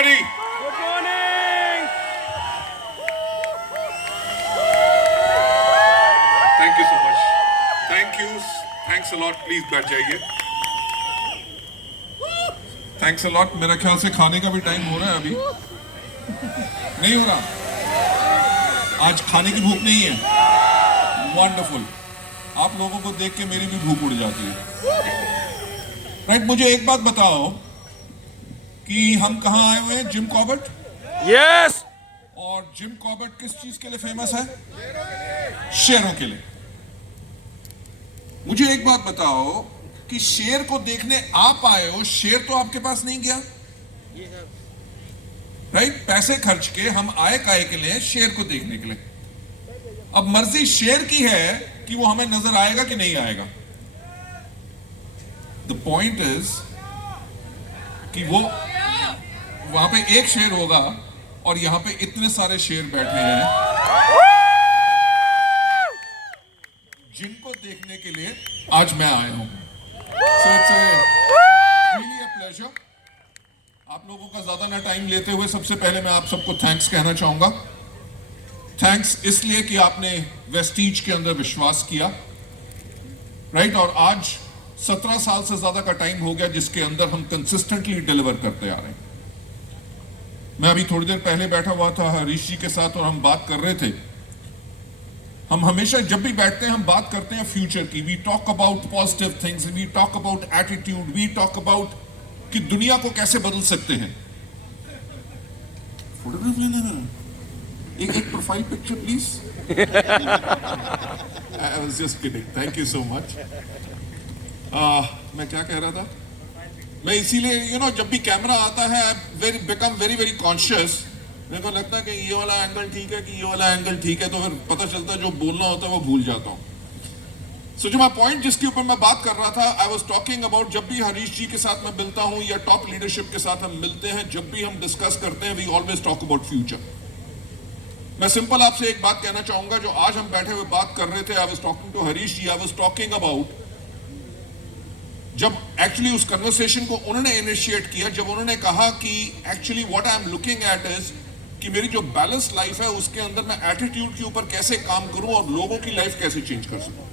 everybody. Good morning. Thank you so much. Thank you. Thanks a lot. Please बैठ जाइए. Thanks a lot. मेरा ख्याल से खाने का भी टाइम हो रहा है अभी. नहीं हो रहा. आज खाने की भूख नहीं है. Wonderful. आप लोगों को देख के मेरी भी भूख उड़ जाती है. राइट, मुझे एक बात बताओ कि हम कहाँ आए हुए हैं. Jim Corbett. Yes. और जिम कॉर्बेट किस चीज के लिए फेमस है? शेरों के लिए. मुझे एक बात बताओ कि शेर को देखने आप आए हो, शेर तो आपके पास नहीं गया. राइट, पैसे खर्च के हम आए काहे के लिए? शेर को देखने के लिए. अब मर्जी शेर की है कि वो हमें नजर आएगा कि नहीं आएगा. द पॉइंट इज कि वो वहां पे एक शेर होगा और यहां पे इतने सारे शेर बैठे हैं जिनको देखने के लिए आज मैं आया हूं. So it's really a pleasure. आप लोगों का ज्यादा ना टाइम लेते हुए सबसे पहले मैं आप सबको थैंक्स कहना चाहूंगा. थैंक्स इसलिए कि आपने वेस्टीज के अंदर विश्वास किया. राइट, और आज 17 साल से ज्यादा का टाइम हो गया जिसके अंदर हम कंसिस्टेंटली डिलीवर करते आ रहे हैं. मैं अभी थोड़ी देर पहले बैठा हुआ था हरीश जी के साथ और हम बात कर रहे थे. हम हमेशा जब भी बैठते हैं हम बात करते हैं फ्यूचर की. We talk about positive things, we talk about attitude, we talk about कि दुनिया को कैसे बदल सकते हैं. फोटोग्राफ लेना है. एक profile picture please. I was just kidding. Thank you so much. मैं क्या कह रहा था? मैं इसीलिए जब भी कैमरा आता है I become very very conscious. मेरे को लगता है कि ये वाला एंगल ठीक है कि ये वाला एंगल ठीक है, तो फिर पता चलता है जो बोलना होता है वो भूल जाता हूँ. सो जो मैं पॉइंट जिसके ऊपर मैं बात कर रहा था, आई वाज टॉकिंग अबाउट जब भी हरीश जी के साथ मैं मिलता हूँ या टॉप लीडरशिप के साथ हम मिलते हैं, जब भी हम डिस्कस करते हैं, we always talk about future. मैं सिंपल आपसे एक बात कहना चाहूंगा. जो आज हम बैठे हुए बात कर रहे थे, I was talking to Harish ji, I was talking about जब एक्चुअली उस कन्वर्सेशन को उन्होंने इनिशिएट किया, जब उन्होंने कहा कि actually what I am looking at is कि मेरी जो बैलेंस लाइफ है उसके अंदर मैं एटीट्यूड के ऊपर कैसे काम करूं और लोगों की लाइफ कैसे चेंज कर सकूं.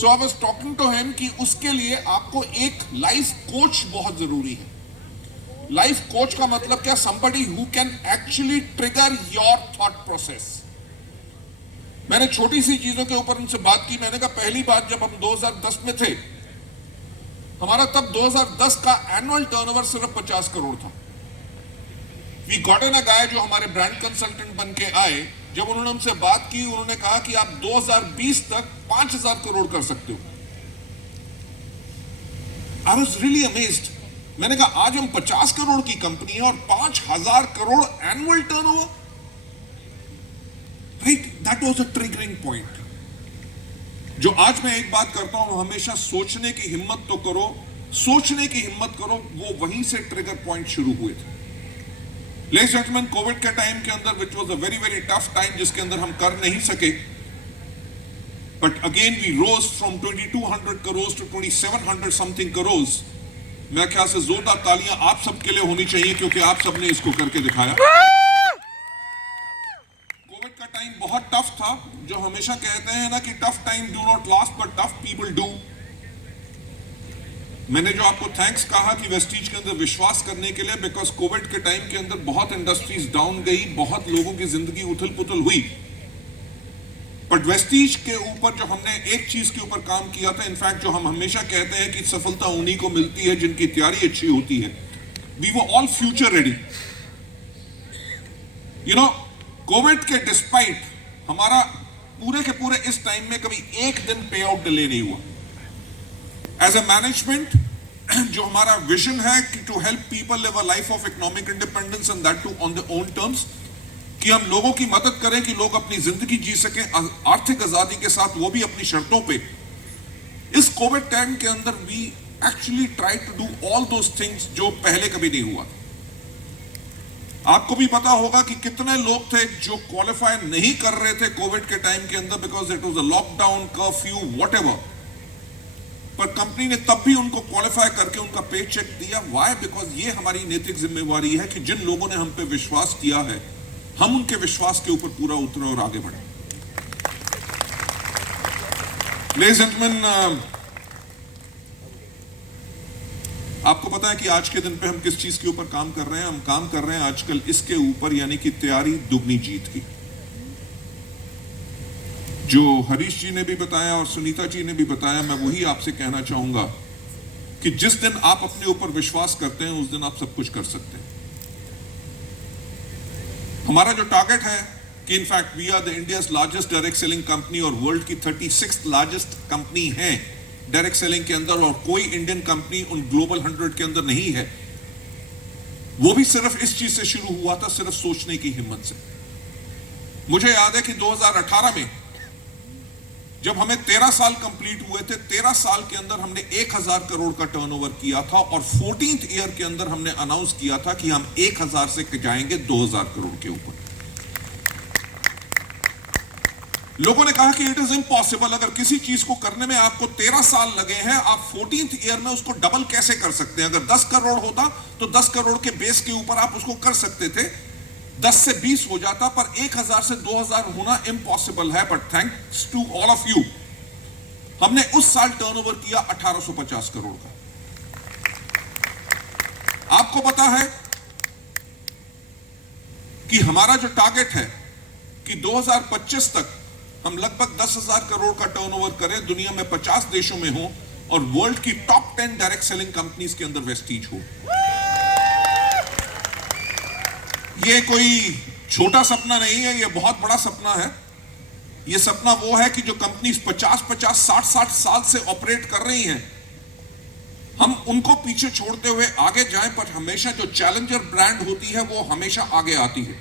So I was talking to him कि उसके लिए आपको एक लाइफ कोच बहुत जरूरी है. लाइफ कोच का मतलब क्या? somebody who can actually trigger your thought process. मैंने छोटी सी चीजों के ऊपर उनसे बात की. मैंने कहा पहली बात जब हम 2010 में थे, हमारा तब 2010 का एनुअल टर्नओवर सिर्फ 50 करोड़ था. वी गॉट इन अ गाय जो हमारे ब्रांड कंसल्टेंट बन के आए. जब उन्होंने हमसे बात की, उन्होंने कहा कि आप 2020 तक 5000 करोड़ कर सकते हो. I was really amazed. मैंने कहा आज हम 50 करोड़ की कंपनी है और 5000 crore annual turnover. Right, that was a triggering point. जो आज मैं एक बात करता हूं, हमेशा सोचने की हिम्मत तो करो, सोचने की हिम्मत करो. वो वहीं से ट्रिगर पॉइंट शुरू हुए थे. लेडीज एंड जेंटलमैन, कोविड के टाइम के अंदर which was a very very tough time जिसके अंदर हम कर नहीं सके, but again we rose from 2200 crore to 2700 something crore. मेरे ख्याल से जोरदार तालियां आप सबके लिए होनी चाहिए क्योंकि आप सबने इसको करके दिखाया. कोविड का टाइम बहुत टफ था. जो हमेशा कहते हैं ना कि tough time do not last but tough people do. मैंने जो आपको थैंक्स कहा कि वेस्टीज के अंदर विश्वास करने के लिए, बिकॉज कोविड के टाइम के अंदर बहुत इंडस्ट्रीज डाउन गई, बहुत लोगों की जिंदगी उथल पुथल हुई, बट वेस्टीज के ऊपर जो हमने एक चीज के ऊपर काम किया था, इनफैक्ट जो हम हमेशा कहते हैं कि सफलता उन्हीं को मिलती है जिनकी तैयारी अच्छी होती है. We were all future ready. Covid के डिस्पाइट हमारा पूरे के पूरे इस टाइम में कभी एक दिन पे आउट डिले नहीं हुआ. एज ए मैनेजमेंट जो हमारा विजन है कि to help people live a life of economic independence and that too on their own terms, कि हम लोगों की मदद करें कि लोग अपनी जिंदगी जी सकें आर्थिक आजादी के साथ, वो भी अपनी शर्तों पे. इस कोविड टाइम के अंदर we actually try to do all those things जो पहले कभी नहीं हुआ. आपको भी पता होगा कि कितने लोग थे जो क्वालिफाई नहीं कर रहे थे कोविड के टाइम के अंदर, because it was a lockdown, curfew, whatever. पर कंपनी ने तब भी उनको क्वालिफाई करके उनका पे चेक दिया। व्हाई? बिकॉज ये हमारी नैतिक जिम्मेवारी है कि जिन लोगों ने हम पे विश्वास किया है, हम उनके विश्वास के ऊपर पूरा उतरे और आगे बढ़े। लेडीज एंड जेंटलमैन, आपको पता है कि आज के दिन पे हम किस चीज के ऊपर काम कर रहे हैं? हम काम कर रहे हैं आजकल इसके ऊपर, यानी कि तैयारी दुगनी जीत की। जो हरीश जी ने भी बताया और सुनीता जी ने भी बताया, मैं वही आपसे कहना चाहूंगा कि जिस दिन आप अपने ऊपर विश्वास करते हैं, उस दिन आप सब कुछ कर सकते हैं। हमारा जो टारगेट है कि in fact we are the India's largest direct selling company और वर्ल्ड की 36th लार्जेस्ट कंपनी है डायरेक्ट सेलिंग के अंदर, और कोई इंडियन कंपनी उन ग्लोबल 100 के अंदर नहीं है। वो भी सिर्फ इस चीज से शुरू हुआ था, सिर्फ सोचने की हिम्मत से। मुझे याद है कि 2018 में जब हमें 13 साल कंप्लीट हुए थे, 13 साल के अंदर हमने 1000 करोड़ का टर्नओवर किया था, और 14th ईयर के अंदर हमने अनाउंस किया था कि हम 1000 से जाएंगे 2000 करोड़ के ऊपर। लोगों ने कहा कि इट इज इम्पॉसिबल, अगर किसी चीज को करने में आपको 13 साल लगे हैं, आप 14th ईयर में उसको डबल कैसे कर सकते हैं? अगर 10 करोड़ होता तो 10 करोड़ के बेस के ऊपर आप उसको कर सकते थे, 10 से 20 हो जाता, पर 1000 से 2000 होना इम्पॉसिबल है। But thanks to all of you, हमने उस साल टर्नओवर किया 1850 करोड़ का। आपको पता है कि हमारा जो टारगेट है कि 2025 तक हम लगभग 10,000 करोड़ का टर्नओवर करें, दुनिया में 50 देशों में हो, और वर्ल्ड की टॉप 10 डायरेक्ट सेलिंग कंपनीज के अंदर वेस्टीज हो। ये कोई छोटा सपना नहीं है, ये बहुत बड़ा सपना है। ये सपना वो है कि जो कंपनीज 50-50, 60-60 साल से ऑपरेट कर रही हैं, हम उनको पीछे छोड़ते हुए आगे जाएं, पर हमेशा जो चैलेंजर ब्रांड होती है वो हमेशा आगे आती है।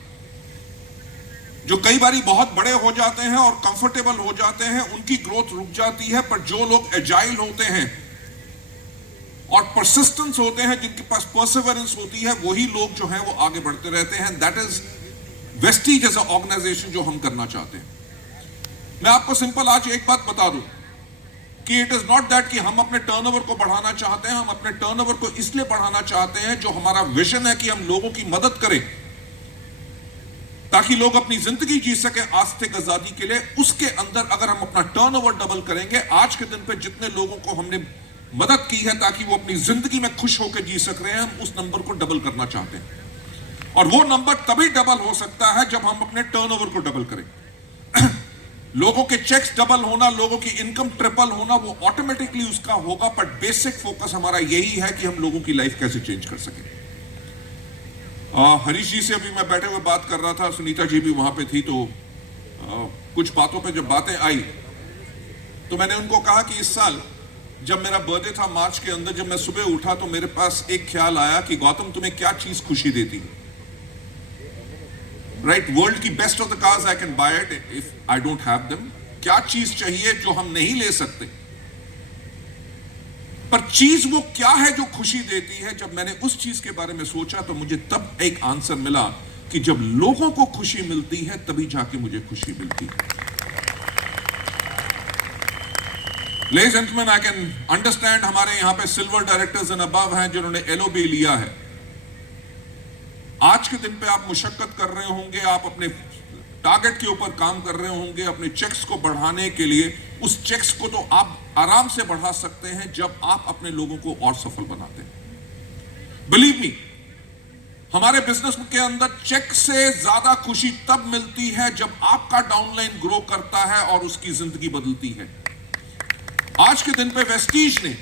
जो कई बारी बहुत बड़े हो जाते हैं और कंफर्टेबल हो जाते हैं, उनकी ग्रोथ रुक जाती है, पर जो लोग एजाइल होते हैं और परसिस्टेंस होते हैं, जिनके पास परसिवरेंस होती है, वही लोग जो हैं वो आगे बढ़ते रहते हैं। That is Vestige as a organisation जो हम करना चाहते हैं। मैं आपको सिंपल आज एक बात बता दूं कि इट इज नॉट दैट कि हम अपने टर्नओवर को बढ़ाना चाहते हैं। हम अपने टर्नओवर को इसलिए बढ़ाना चाहते हैं, जो हमारा विजन है कि हम लोगों की मदद करें ताकि लोग अपनी जिंदगी जी सके आस्तिक आजादी के लिए। उसके अंदर अगर हम अपना टर्नओवर डबल करेंगे, आज के दिन पे जितने लोगों को हमने मदद की है ताकि वो अपनी जिंदगी में खुश होकर जी सक रहे हैं, हम उस नंबर को डबल करना चाहते हैं। और वो नंबर तभी डबल हो सकता है जब हम अपने टर्नओवर को डबल करें। लोगों के चेक्स डबल होना, लोगों की इनकम ट्रिपल होना, वो ऑटोमेटिकली उसका होगा, बट बेसिक फोकस हमारा यही है कि हम लोगों की लाइफ कैसे चेंज कर सकें। हरीश जी से अभी मैं बैठे हुए बात कर रहा था, सुनीता जी भी वहां पे थी, तो कुछ बातों पे जब बातें आई तो मैंने उनको कहा कि इस साल जब मेरा बर्थडे था मार्च के अंदर, जब मैं सुबह उठा तो मेरे पास एक ख्याल आया कि गौतम, तुम्हें क्या चीज खुशी देती है? राइट, वर्ल्ड की best of the cars I can buy it if I don't have them. क्या चीज चाहिए जो हम नहीं ले सकते, पर चीज वो क्या है जो खुशी देती है? जब मैंने उस चीज के बारे में सोचा तो मुझे तब एक आंसर मिला कि जब लोगों को खुशी मिलती है तभी जाके मुझे खुशी मिलती है। Ladies and gentleman, I can understand हमारे यहां पे सिल्वर डायरेक्टर्स एंड अबव हैं जिन्होंने एलओबी लिया है। आज के दिन पे आप मुशक्कत कर रहे होंगे, आप अपने टारगेट के ऊपर काम कर रहे होंगे अपने चेक्स को बढ़ाने के लिए। उस चेक्स को तो आप आराम से बढ़ा सकते हैं जब आप अपने लोगों को और सफल बनाते हैं। बिलीव मी, हमारे बिजनेस के अंदर चेक से ज्यादा खुशी तब मिलती है जब आपका डाउनलाइन ग्रो करता है और उसकी जिंदगी बदलती है। आज के दिन पे वेस्टीज ने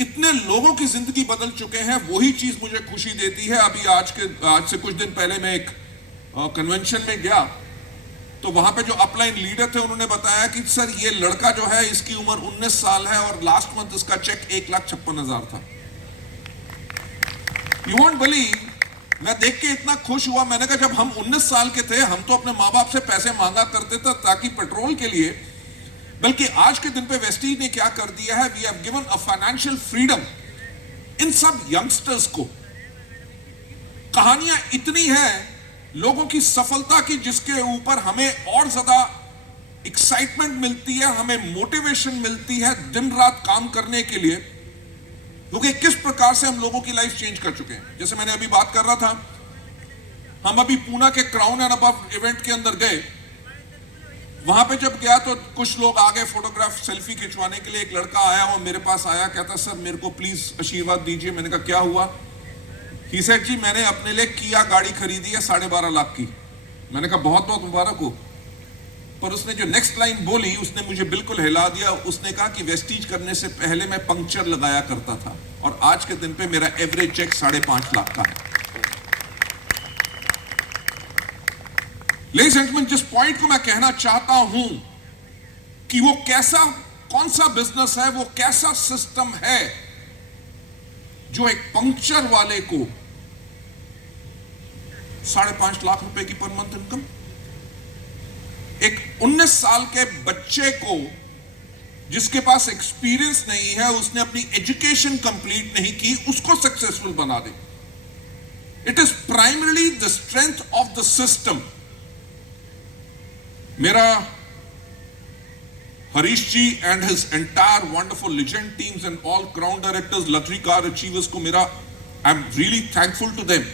इतने लोगों की जिंदगी बदल चुके हैं, वही चीज मुझे खुशी देती है। अभी आज से कुछ दिन पहले मैं एक कन्वेंशन में गया तो वहां पे जो अपलाइन लीडर थे उन्होंने बताया कि सर ये लड़का जो है इसकी उम्र 19 साल है और लास्ट मंथ इसका चेक 1,56,000 था। यू वोंट बिलीव, मैं देख के इतना खुश हुआ। मैंने कहा जब हम 19 साल के थे हम तो अपने माँ बाप से पैसे मांगा करते थे ताकि पेट्रोल के लिए, बल्कि आज के दिन पे वेस्टीज ने क्या कर दिया है, we have given a financial freedom इन सब यंगस्टर्स को। कहानियां इतनी हैं लोगों की सफलता की जिसके ऊपर हमें और ज्यादा एक्साइटमेंट मिलती है, हमें मोटिवेशन मिलती है दिन रात काम करने के लिए, क्योंकि किस प्रकार से हम लोगों की लाइफ चेंज कर चुके हैं। जैसे मैंने अभी बात कर रहा था, हम अभी पूना के क्राउन एंड अबव इवेंट के अंदर गए। वहां पे जब गया तो कुछ लोग आ गए फोटोग्राफ सेल्फी खिंचवाने के लिए। एक लड़का आया, वो मेरे पास आया, कहता सर मेरे को प्लीज आशीर्वाद दीजिए। मैंने कहा क्या हुआ? ही सेड जी मैंने अपने लिए किया गाड़ी खरीदी है 12.5 लाख की। मैंने कहा बहुत बहुत मुबारक हो। पर उसने जो नेक्स्ट लाइन बोली उसने मुझे बिल्कुल हिला दिया। उसने कहा कि वेस्टीज करने से पहले मैं पंक्चर लगाया करता था और आज के दिन पे मेरा एवरेज चेक 5.5 लाख का है। लेडीज एंड जेंटलमैन, जिस पॉइंट को मैं कहना चाहता हूं कि वो कैसा, कौन सा बिजनेस है, वो कैसा सिस्टम है जो एक पंक्चर वाले को 5.5 लाख रुपए की पर मंथ इनकम, एक 19 साल के बच्चे को जिसके पास एक्सपीरियंस नहीं है, उसने अपनी एजुकेशन कंप्लीट नहीं की, उसको सक्सेसफुल बना दे। It is primarily the strength of the system. मेरा Harish ji and his entire wonderful legend teams and all crown directors, luxury car achievers को मेरा I am really thankful to them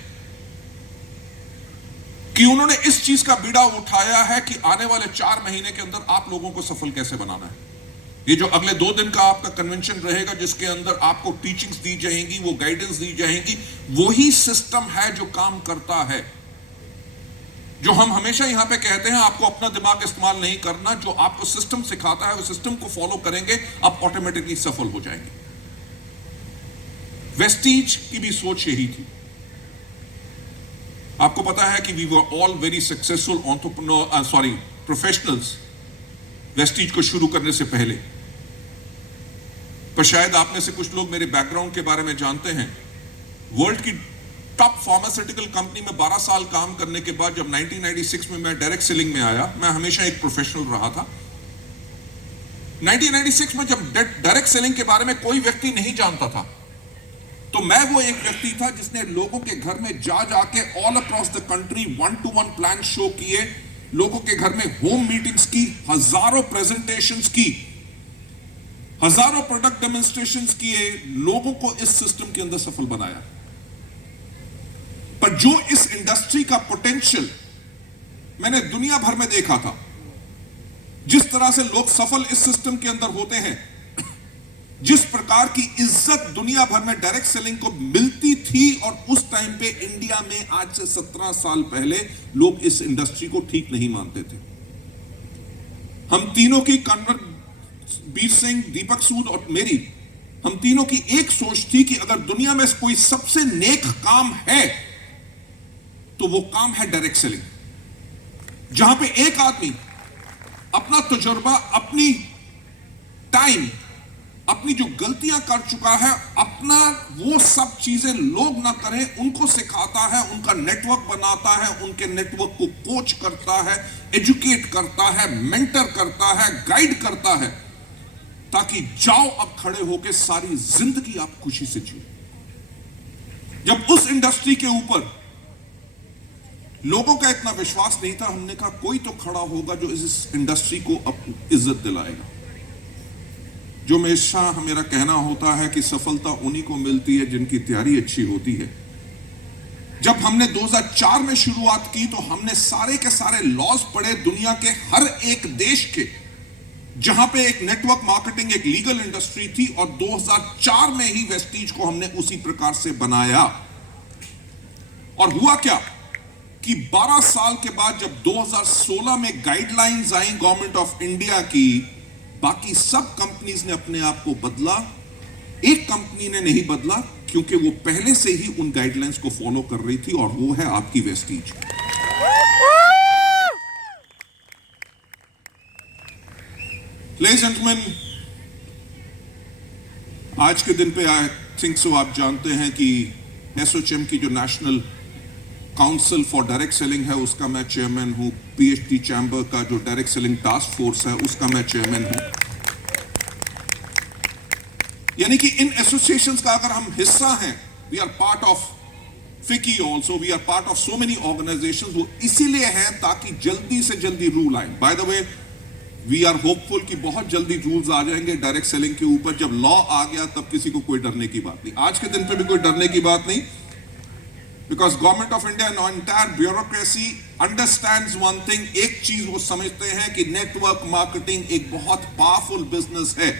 कि उन्होंने इस चीज का बीड़ा उठाया है कि आने वाले 4 महीने के अंदर आप लोगों को सफल कैसे बनाना है। ये जो अगले 2 दिन का आपका कन्वेंशन रहेगा जिसके अंदर आपको टीचिंग्स दी जाएंगी, वो गाइडेंस दी जाएंगी, वही सिस्टम है जो काम करता है। जो हम हमेशा यहां पे कहते हैं आपको अपना दिमाग इस्तेमाल नहीं करना, जो आपको सिस्टम सिखाता है उस सिस्टम को फॉलो करेंगे, आप ऑटोमेटिकली सफल हो जाएंगे। वेस्टीज की भी सोच यही थी। आपको पता है कि we were all very successful entrepreneur professionals Vestige को शुरू करने से पहले। पर शायद आप में से कुछ लोग मेरे बैकग्राउंड के बारे में जानते हैं। वर्ल्ड की टॉप फार्मास्यूटिकल कंपनी में 12 साल काम करने के बाद जब 1996 में मैं डायरेक्ट सेलिंग में आया, मैं हमेशा एक प्रोफेशनल रहा था। 1996 में जब डायरेक्ट सेलिंग के बारे में कोई व्यक्ति नहीं जानता था, तो मैं वो एक व्यक्ति था जिसने लोगों के घर में जा जाके all across the country 1-to-1 plan show किए, लोगों के घर में होम मीटिंग्स की, हजारों प्रेजेंटेशंस की, हजारों प्रोडक्ट डेमोन्स्ट्रेशंस किए, लोगों को इस सिस्टम के अंदर सफल बनाया। पर जो इस इंडस्ट्री का पोटेंशियल मैंने दुनिया भर में देखा था, जिस तरह से लोग सफल इस सिस्टम के अंदर होते हैं, जिस प्रकार की इज्जत दुनिया भर में डायरेक्ट सेलिंग को मिलती थी, और उस टाइम पे इंडिया में आज से 17 साल पहले लोग इस इंडस्ट्री को ठीक नहीं मानते थे। हम तीनों की, बीर सिंह, दीपक सूद और मेरी, हम तीनों की एक सोच थी कि अगर दुनिया में कोई सबसे नेक काम है तो वो काम है डायरेक्ट सेलिंग, जहां पे एक आदमी अपना तजुर्बा, अपनी टाइम, अपनी जो गलतियां कर चुका है, अपना वो सब चीजें लोग ना करें, उनको सिखाता है, उनका नेटवर्क बनाता है, उनके नेटवर्क को कोच करता है, एजुकेट करता है, मेंटर करता है, गाइड करता है, ताकि जाओ अब खड़े होकर सारी जिंदगी आप खुशी से जियो। जब उस इंडस्ट्री के ऊपर लोगों का इतना विश्वास नहीं था, हमने कहा कोई तो खड़ा होगा जो इस इंडस्ट्री को अब इज्जत दिलाएगा। जो हमेशा मेरा कहना होता है कि सफलता उन्हीं को मिलती है जिनकी तैयारी अच्छी होती है। जब हमने 2004 में शुरुआत की तो हमने सारे के सारे लॉज पढ़े दुनिया के हर एक देश के, जहां पे एक नेटवर्क मार्केटिंग, एक लीगल इंडस्ट्री थी, और 2004 में ही वेस्टीज को हमने उसी प्रकार से बनाया। और हुआ क्या कि 12 साल के बाद जब 2016 में guidelines I government of India की, बाकी सब कंपनीज ने अपने आप को बदला, एक कंपनी ने नहीं बदला, क्योंकि वो पहले से ही उन गाइडलाइंस को फॉलो कर रही थी, और वो है आपकी वेस्टीज। लेडीज एंड जेंटलमैन, आज के दिन पे आई थिंक सो आप जानते हैं कि एसओएचएम की जो national council for direct selling है उसका मैं चेयरमैन हूं। पीएचडी चैम्बर का जो डायरेक्ट सेलिंग टास्क फोर्स है उसका मैं चेयरमैन हूं। यानी कि इन एसोसिएशंस का अगर हम हिस्सा हैं, we are part of FICCI also, we are part of so many organisations. वो इसीलिए है ताकि जल्दी से जल्दी रूल आए। By the way, we are hopeful कि बहुत जल्दी रूल्स आ जाएंगे डायरेक्ट सेलिंग के ऊपर। जब लॉ आ गया तब किसी को कोई डरने की बात नहीं, आज के दिन पे भी कोई डरने की बात नहीं, because government of India and entire bureaucracy understands one thing. एक चीज वो समझते हैं कि नेटवर्क मार्केटिंग एक बहुत पावरफुल बिजनेस है,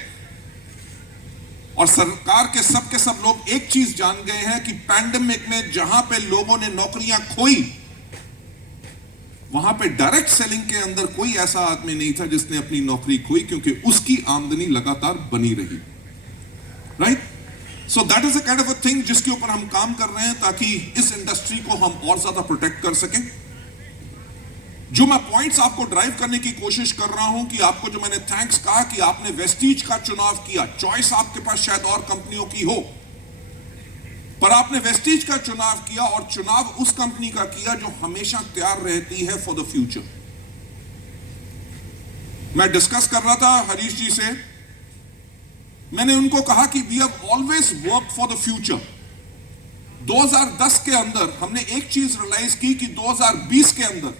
और सरकार के सब लोग एक चीज जान गए हैं कि पैंडेमिक में जहां पे लोगों ने नौकरियां खोई, वहां पे डायरेक्ट सेलिंग के अंदर कोई ऐसा आदमी नहीं था जिसने अपनी नौकरी खोई, क्योंकि उसकी आमदनी लगातार बनी रही। Right? So that is a kind of a thing जिसके ऊपर हम काम कर रहे हैं, ताकि इस इंडस्ट्री को हम और ज्यादा प्रोटेक्ट कर सकें। जो मैं पॉइंट्स आपको ड्राइव करने की कोशिश कर रहा हूं कि आपको जो मैंने थैंक्स कहा कि आपने वेस्टीज का चुनाव किया, चॉइस आपके पास शायद और कंपनियों की हो, पर आपने वेस्टीज का चुनाव किया, और चुनाव उस कंपनी का किया जो हमेशा तैयार रहती है फॉर द फ्यूचर। मैं डिस्कस कर रहा था हरीश जी से, मैंने उनको कहा कि we have always work for the future. 2010 के अंदर हमने एक चीज रियलाइज की कि 2020 के अंदर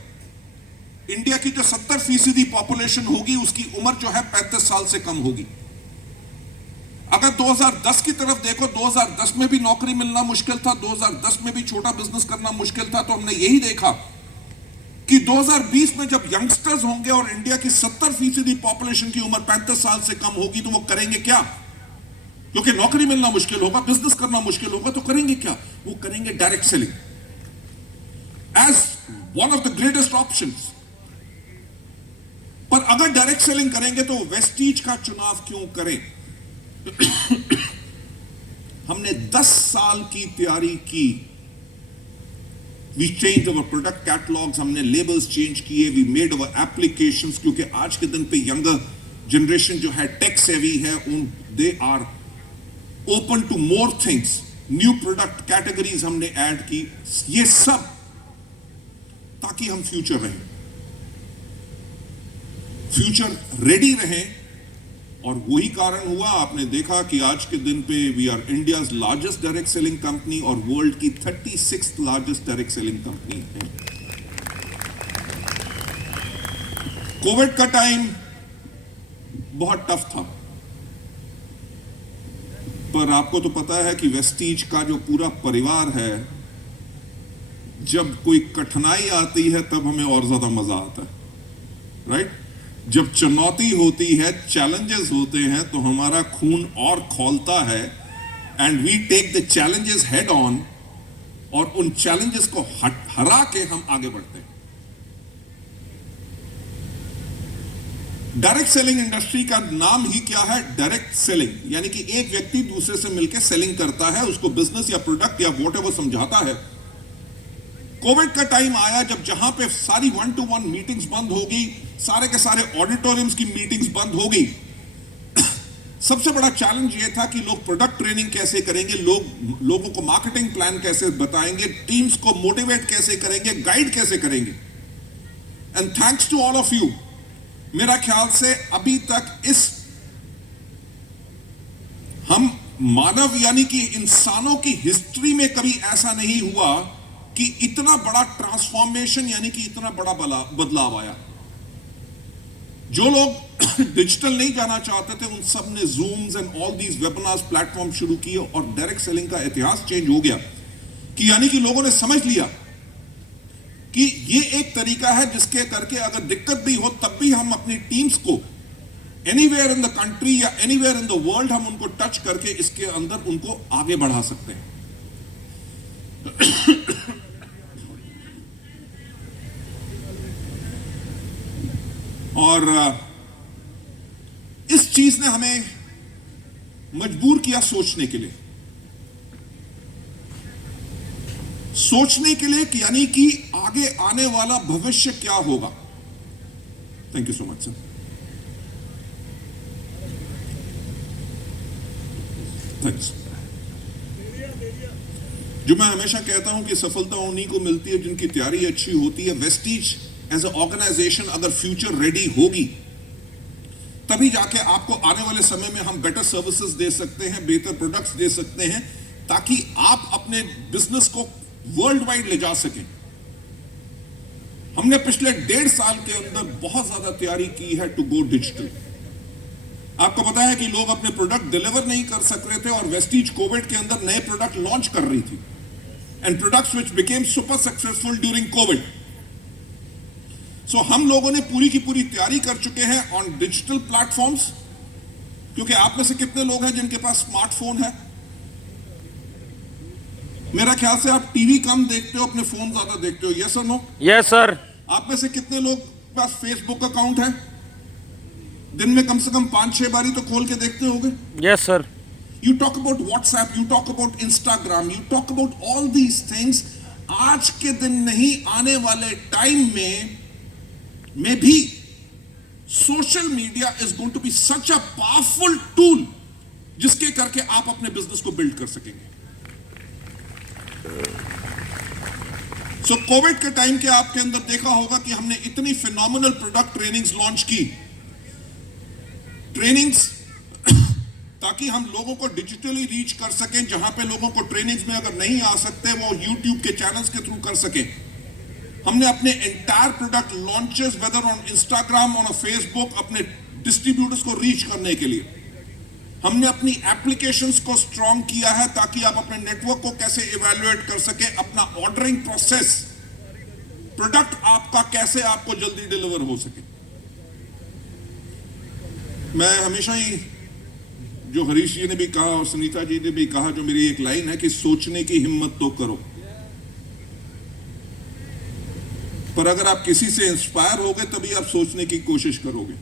इंडिया की जो 70% पॉपुलेशन होगी उसकी उम्र जो है 35 साल से कम होगी। अगर 2010 की तरफ देखो, 2010 में भी नौकरी मिलना मुश्किल था, 2010 में भी छोटा बिजनेस करना मुश्किल था, तो हमने यही देखा कि 2020 में जब यंगस्टर्स होंगे और इंडिया की 70% पॉपुलेशन की उम्र 35 साल से कम होगी, तो वो करेंगे क्या? क्योंकि नौकरी मिलना मुश्किल होगा, बिजनेस करना मुश्किल होगा, तो करेंगे क्या? वो करेंगे direct selling as one of the greatest options. पर अगर डायरेक्ट सेलिंग करेंगे तो वेस्टीज का चुनाव क्यों करें? हमने 10 साल की तैयारी की। We change our product catalogues, हमने लेबल्स चेंज किए, वी मेड अवर एप्लीकेशंस, क्योंकि आज के दिन पे यंगर जनरेशन जो है टेक सेवी है, they are open to more things. New product categories हमने ऐड की, ये सब ताकि हम फ्यूचर रेडी रहें। और वही कारण हुआ, आपने देखा कि आज के दिन पे we are India's largest direct selling company और वर्ल्ड की 36th largest direct selling company है। कोविड का टाइम बहुत टफ था, पर आपको तो पता है कि वेस्टीज का जो पूरा परिवार है, जब कोई कठिनाई आती है तब हमें और ज्यादा मजा आता है। राइट? जब चुनौती होती है, चैलेंजेस होते हैं, तो हमारा खून और खौलता है, and we take the challenges head on, और उन चैलेंजेस को हरा के हम आगे बढ़ते हैं। डायरेक्ट सेलिंग इंडस्ट्री का नाम ही क्या है? डायरेक्ट सेलिंग, यानी कि एक व्यक्ति दूसरे से मिलकर सेलिंग करता है, उसको बिजनेस या प्रोडक्ट या व्हाटएवर समझाता है। कोविड का टाइम आया जब जहां पे सारी 1-to-1 मीटिंग्स बंद हो गई, सारे के सारे ऑडिटोरियम्स की मीटिंग्स बंद हो गई। सबसे बड़ा चैलेंज यह था कि लोग प्रोडक्ट ट्रेनिंग कैसे करेंगे, लोगों को मार्केटिंग प्लान कैसे बताएंगे, टीम्स को मोटिवेट कैसे करेंगे, गाइड कैसे करेंगे। And thanks to all of you, मेरा ख्याल से अभी तक हम मानव यानी कि इंसानों की हिस्ट्री में कभी ऐसा नहीं हुआ कि इतना बड़ा ट्रांसफॉर्मेशन यानी कि इतना बड़ा बदलाव आया। जो लोग डिजिटल नहीं जाना चाहते थे, उन सब ने Zooms and all these webinars platform शुरू किए, और डायरेक्ट सेलिंग का इतिहास चेंज हो गया। कि यानी कि लोगों ने समझ लिया कि ये एक तरीका है जिसके करके अगर दिक्कत भी हो तब भी हम अपनी टीम्स को एनीवेयर इन द कंट्री या एनीवेयर इन द वर्ल्ड हम उनको टच करके इसके अंदर उनको आगे बढ़ा सकते हैं। और इस चीज ने हमें मजबूर किया सोचने के लिए कि यानी कि आगे आने वाला भविष्य क्या होगा। Thank you so much sir. Thanks. जो मैं हमेशा कहता हूं कि सफलता उन्हीं को मिलती है जिनकी तैयारी अच्छी होती है। वेस्टीज एज ए ऑर्गेनाइजेशन अगर फ्यूचर रेडी होगी, तभी जाके आपको आने वाले समय में हम बेटर सर्विसेज दे सकते हैं, बेहतर प्रोडक्ट्स दे सकते हैं, ताकि आप अपने बिजनेस को वर्ल्ड वाइड ले जा सकें। हमने पिछले 1.5 साल के अंदर बहुत ज्यादा तैयारी की है टू गो डिजिटल। आपको पता है कि लोग अपने प्रोडक्ट डिलीवर नहीं कर सक रहे थे और वेस्टीज कोविड के अंदर नए प्रोडक्ट लॉन्च कर रही थी, and products which became super successful during covid. So हम लोगों ने पूरी की पूरी तैयारी कर चुके हैं ऑन डिजिटल प्लेटफॉर्म्स, क्योंकि आप में से कितने लोग हैं जिनके पास स्मार्टफोन है? मेरा ख्याल से आप टीवी कम देखते हो, अपने फोन ज्यादा देखते हो, यस और नो? Yes sir. आप में से कितने लोग पास फेसबुक अकाउंट है? दिन में कम से कम 5-6 बारी तो खोल के देखते होगे। Yes sir. You talk about WhatsApp, you talk about Instagram, you talk about all these things। आज के दिन नहीं, आने वाले टाइम में भी social media is going to be such a powerful tool जिसके करके आप अपने बिजनेस को बिल्ड कर सकेंगे। सो कोविड के टाइम के आपके अंदर देखा होगा कि हमने इतनी फिनोमिनल प्रोडक्ट ट्रेनिंग्स लॉन्च की, ट्रेनिंग्स ताकि हम लोगों को डिजिटली रीच कर सकें। जहां पे लोगों को ट्रेनिंग्स में अगर नहीं आ सकते वो यूट्यूब के चैनल्स के थ्रू कर सकें। हमने अपने entire product launches whether on Instagram, on Facebook, अपने डिस्ट्रीब्यूटर्स को रीच करने के लिए हमने अपनी एप्लीकेशंस को स्ट्रॉन्ग किया है ताकि आप अपने नेटवर्क को कैसे इवैल्यूएट कर सके, अपना ऑर्डरिंग प्रोसेस, प्रोडक्ट आपका कैसे आपको जल्दी डिलीवर हो सके। मैं हमेशा ही, जो हरीश जी ने भी कहा और सुनीता जी ने भी कहा, जो मेरी एक लाइन है कि सोचने की हिम्मत तो करो, पर अगर आप किसी से इंस्पायर होगे तभी आप सोचने की कोशिश करोगे।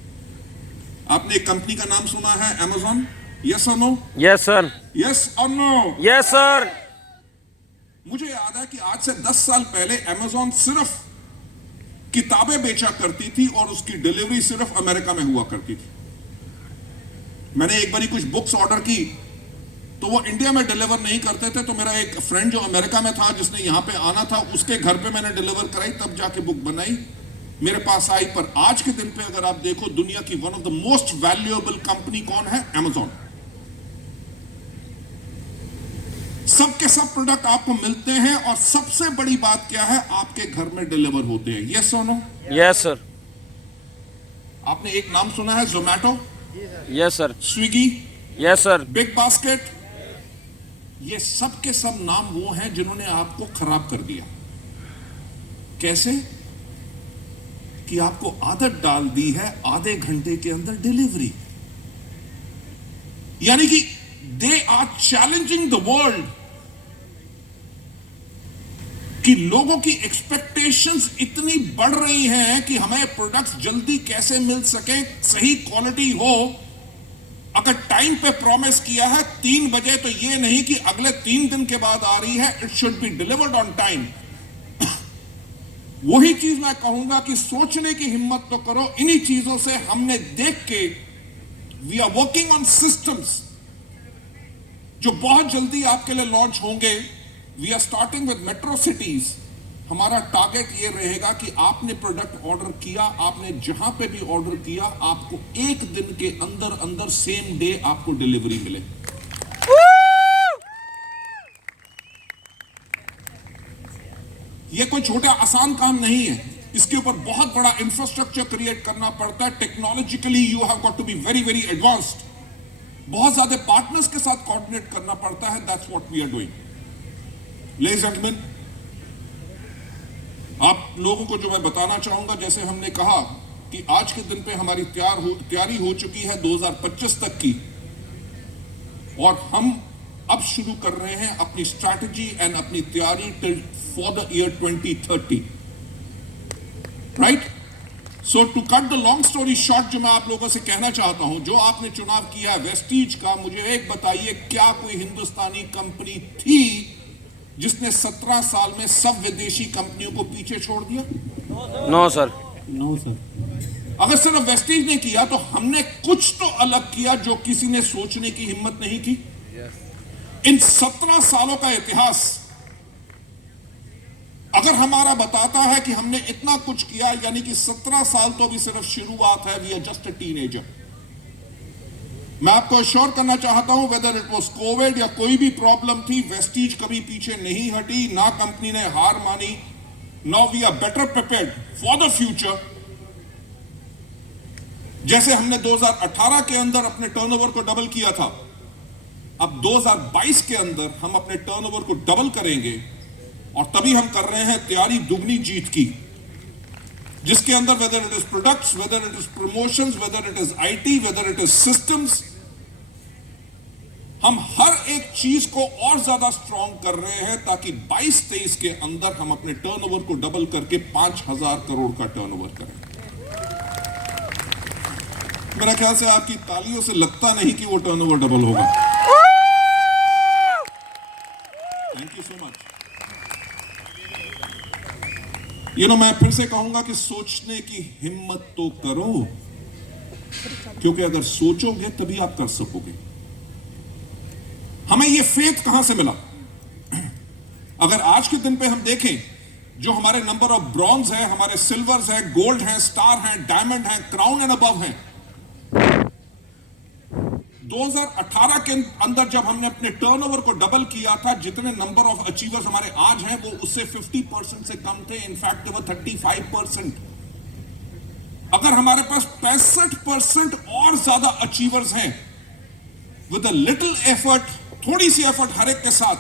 आपने एक कंपनी का नाम सुना है, Amazon? यस और नो? Yes sir. यस और नो? Yes sir. मुझे याद है कि आज से 10 साल पहले Amazon सिर्फ किताबें बेचा करती थी और उसकी डिलीवरी सिर्फ अमेरिका में हुआ करती थी। मैंने एक बारी कुछ बुक्स ऑर्डर की तो वो इंडिया में डिलीवर नहीं करते थे, तो मेरा एक फ्रेंड जो अमेरिका में था, जिसने यहां पे आना था, उसके घर पे मैंने डिलीवर कराई, तब जाके बुक बनाई, मेरे पास आई। पर आज के दिन पे अगर आप देखो, दुनिया की one of the most valuable company कौन है? Amazon। सबके सब प्रोडक्ट आपको मिलते हैं और सबसे बड़ी बात क्या है, आपके घर में डिलीवर होते हैं। यस और नो? Yes sir. आपने एक नाम सुना है, Zomato? Yes sir. Swiggy? Yes sir. Big basket? ये सब के सब नाम वो हैं जिन्होंने आपको खराब कर दिया। कैसे? कि आपको आदत डाल दी है आधे घंटे के अंदर डिलीवरी। यानी कि they are challenging the world, कि लोगों की एक्सपेक्टेशंस इतनी बढ़ रही हैं कि हमें प्रोडक्ट्स जल्दी कैसे मिल सके, सही क्वालिटी हो। अगर टाइम पे प्रॉमिस किया है 3 बजे, तो ये नहीं कि अगले 3 दिन के बाद आ रही है, it should be delivered on time. वही चीज मैं कहूंगा कि सोचने की हिम्मत तो करो। इन्हीं चीजों से हमने देख के we are working on systems जो बहुत जल्दी आपके लिए लॉन्च होंगे। We are starting with metro cities. हमारा टारगेट ये रहेगा कि आपने प्रोडक्ट ऑर्डर किया, आपने जहां पे भी ऑर्डर किया, आपको 1 दिन के अंदर अंदर सेम डे आपको डिलीवरी मिले। ये कोई छोटा आसान काम नहीं है, इसके ऊपर बहुत बड़ा इंफ्रास्ट्रक्चर क्रिएट करना पड़ता है। Technologically you have got to be very very advanced. बहुत ज्यादा पार्टनर्स के साथ कोऑर्डिनेट करना पड़ता है। That's what we are doing. Ladies and gentleman, आप लोगों को जो मैं बताना चाहूंगा, जैसे हमने कहा कि आज के दिन पे हमारी तैयारी हो चुकी है 2025 तक की, और हम अब शुरू कर रहे हैं अपनी स्ट्रैटेजी एंड अपनी तैयारी for the year 2030, right? So to cut the long story short, जो मैं आप लोगों से कहना चाहता हूं, जो आपने चुनाव किया है वेस्टीज का, मुझे एक बताइए, क्या कोई हिंदुस्तानी कंपनी थी जिसने 17 साल में सब विदेशी कंपनियों को पीछे छोड़ दिया? No sir. No sir. अगर सिर्फ वेस्टीज ने किया तो हमने कुछ तो अलग किया जो किसी ने सोचने की हिम्मत नहीं की। इन 17 सालों का इतिहास अगर हमारा बताता है कि हमने इतना कुछ किया, यानी कि 17 साल तो अभी सिर्फ शुरुआत है। We are just a teenager. मैं आपको अश्योर करना चाहता हूं, वेदर इट वाज कोविड या कोई भी प्रॉब्लम थी, वेस्टीज कभी पीछे नहीं हटी, ना कंपनी ने हार मानी, now we are better prepared for the future. जैसे हमने 2018 के अंदर अपने टर्नओवर को डबल किया था, अब 2022 के अंदर हम अपने टर्नओवर को डबल करेंगे और तभी हम कर रहे हैं तैयारी दुगनी जीत की, जिसके अंदर whether it is products, whether it is promotions, whether it is IT, whether it is systems, हम हर एक चीज को और ज्यादा स्ट्रॉन्ग कर रहे हैं ताकि 22-23 के अंदर हम अपने टर्नओवर को डबल करके 5,000 करोड़ का टर्नओवर करें। मेरा ख्याल से आपकी तालियों से लगता नहीं कि वो टर्नओवर डबल होगा। Thank you so much. मैं फिर से कहूंगा कि सोचने की हिम्मत तो करो, क्योंकि अगर सोचोगे तभी आप कर सकोगे। हमें ये फेथ कहां से मिला? अगर आज के दिन पे हम देखें, जो हमारे नंबर ऑफ ब्रॉन्ज है, हमारे सिल्वर्स है, गोल्ड है, स्टार है, डायमंड है, क्राउन एंड अबव है, 2018 के अंदर जब हमने अपने टर्नओवर को डबल किया था, जितने नंबर ऑफ अचीवर्स हमारे आज हैं वो उससे 50% से कम थे। इनफैक्ट वो 35%। अगर हमारे पास 65% और ज्यादा अचीवर्स हैं, विद अ लिटिल एफर्ट, थोड़ी सी एफर्ट हर एक के साथ,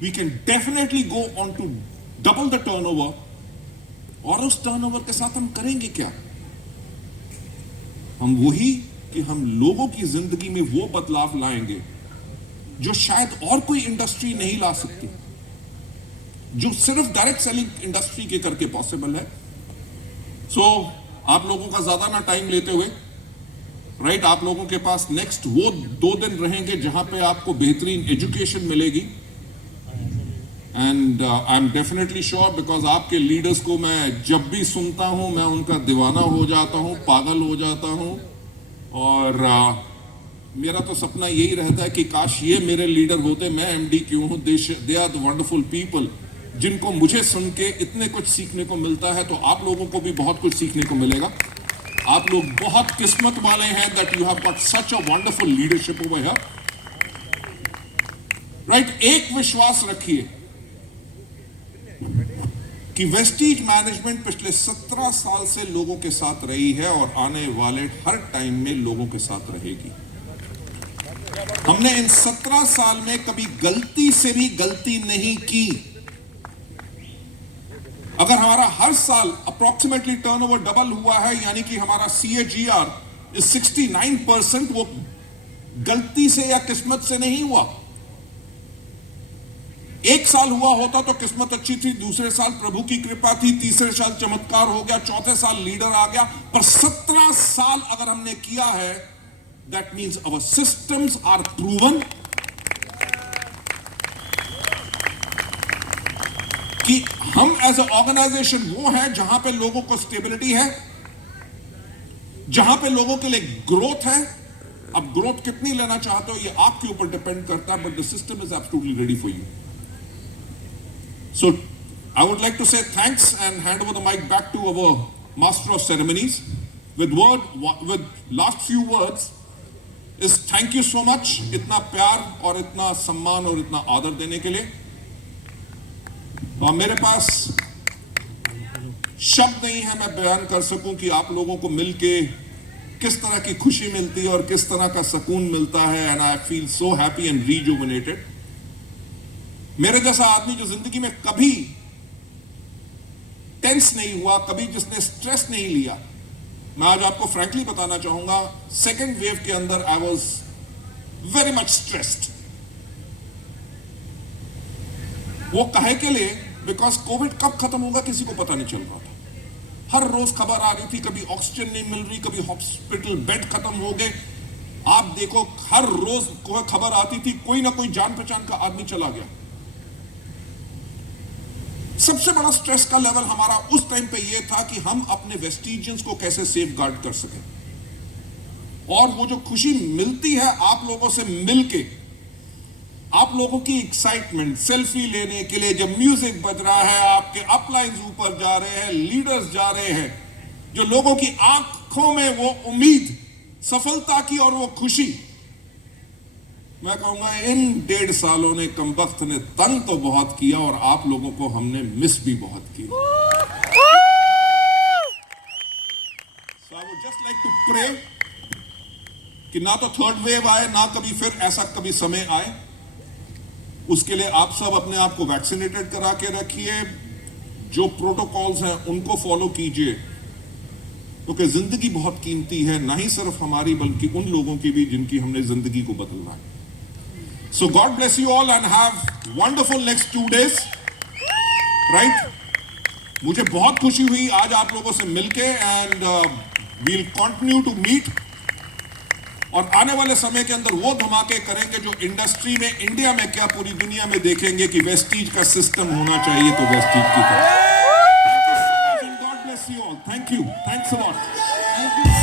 we can definitely go on to double the turnover. और उस टर्नओवर के साथ हम करेंगे क्या? हम वही कि हम लोगों की जिंदगी में वो बदलाव लाएंगे जो शायद और कोई इंडस्ट्री नहीं ला सकती, जो सिर्फ डायरेक्ट सेलिंग इंडस्ट्री के करके पॉसिबल है। आप लोगों का ज्यादा ना टाइम लेते हुए, राइट, आप लोगों के पास नेक्स्ट वो 2 दिन रहेंगे जहां पे आपको बेहतरीन एजुकेशन मिलेगी। And I am definitely sure, because आपके लीडर्स को मैं जब भी सुनता हूं मैं उनका दीवाना हो जाता हूं, पागल हो जाता हूं। और मेरा तो सपना यही रहता है कि काश ये मेरे लीडर होते। मैं एमडी क्यों हूं? They are the wonderful people जिनको मुझे सुन के इतने कुछ सीखने को मिलता है, तो आप लोगों को भी बहुत कुछ सीखने को मिलेगा। आप लोग बहुत किस्मत वाले हैं that you have got such a wonderful leadership over here, right. एक विश्वास रखिए कि वेस्टीज मैनेजमेंट पिछले 17 साल से लोगों के साथ रही है और आने वाले हर टाइम में लोगों के साथ रहेगी। हमने इन 17 साल में कभी गलती से भी गलती नहीं की। अगर हमारा हर साल अप्रोक्सीमेटली टर्नओवर डबल हुआ है, यानी कि हमारा CAGR इज 69%, वो गलती से या किस्मत से नहीं हुआ। एक साल हुआ होता तो किस्मत अच्छी थी, दूसरे साल प्रभु की कृपा थी, तीसरे साल चमत्कार हो गया, चौथे साल लीडर आ गया। पर 17 साल अगर हमने किया है, that means our systems are proven कि हम एज अ ऑर्गेनाइजेशन वो है जहां पे लोगों को स्टेबिलिटी है, जहां पे लोगों के लिए ग्रोथ है। अब ग्रोथ कितनी लेना चाहते हो ये आपके ऊपर डिपेंड करता है, but the system is absolutely ready for you. So, I would like to say thanks and hand over the mic back to our Master of Ceremonies. With last few words is thank you so much, इतना प्यार और इतना सम्मान और इतना आदर देने के लिए। और मेरे पास शब्द नहीं है मैं बयान कर सकूं कि आप लोगों को मिलके किस तरह की खुशी मिलती है और किस तरह का सुकून मिलता है। And I feel so happy and rejuvenated. मेरे जैसा आदमी जो जिंदगी में कभी टेंस नहीं हुआ, कभी जिसने स्ट्रेस नहीं लिया, मैं आज आपको फ्रैंकली बताना चाहूंगा, सेकेंड वेव के अंदर I was very much stressed. वो काहे के लिए? बिकॉज कोविड कब खत्म होगा किसी को पता नहीं चल रहा था। हर रोज खबर आ रही थी, कभी ऑक्सीजन नहीं मिल रही, कभी हॉस्पिटल बेड खत्म हो गए। आप देखो हर रोज कोई खबर आती थी, कोई ना कोई जान पहचान का आदमी चला गया। सबसे बड़ा स्ट्रेस का लेवल हमारा उस टाइम पे ये था कि हम अपने वेस्टिजियंस को कैसे सेफ गार्ड कर सकें। और वो जो खुशी मिलती है आप लोगों से मिलके, आप लोगों की एक्साइटमेंट, सेल्फी लेने के लिए जब म्यूजिक बज रहा है, आपके अपलाइंस ऊपर जा रहे हैं, लीडर्स जा रहे हैं, जो लोगों की आंखों में वो उम्मीद, सफलता की और वो खुशी, मैं कहूंगा इन 1.5 सालों ने कमबख्त ने तंग तो बहुत किया और आप लोगों को हमने मिस भी बहुत किया। So I would just like to pray कि ना तो थर्ड वेव आए, ना कभी फिर ऐसा कभी समय आए। उसके लिए आप सब अपने आप को वैक्सीनेटेड करा के रखिए, जो प्रोटोकॉल्स हैं उनको फॉलो कीजिए, क्योंकि जिंदगी बहुत कीमती है, ना ही सिर्फ हमारी बल्कि उन लोगों की भी जिनकी हमने जिंदगी को बदलना है। So God bless you all and have wonderful next 2 days, right? मुझे बहुत खुशी हुई आज आप लोगों से मिलके and we'll continue to meet और आने वाले समय के अंदर वो धमाके करेंगे जो इंडस्ट्री में, इंडिया में क्या पूरी दुनिया में देखेंगे कि वेस्टीज का सिस्टम होना चाहिए तो वेस्टीज की तरह। God bless you all. Thank you. Thanks a lot.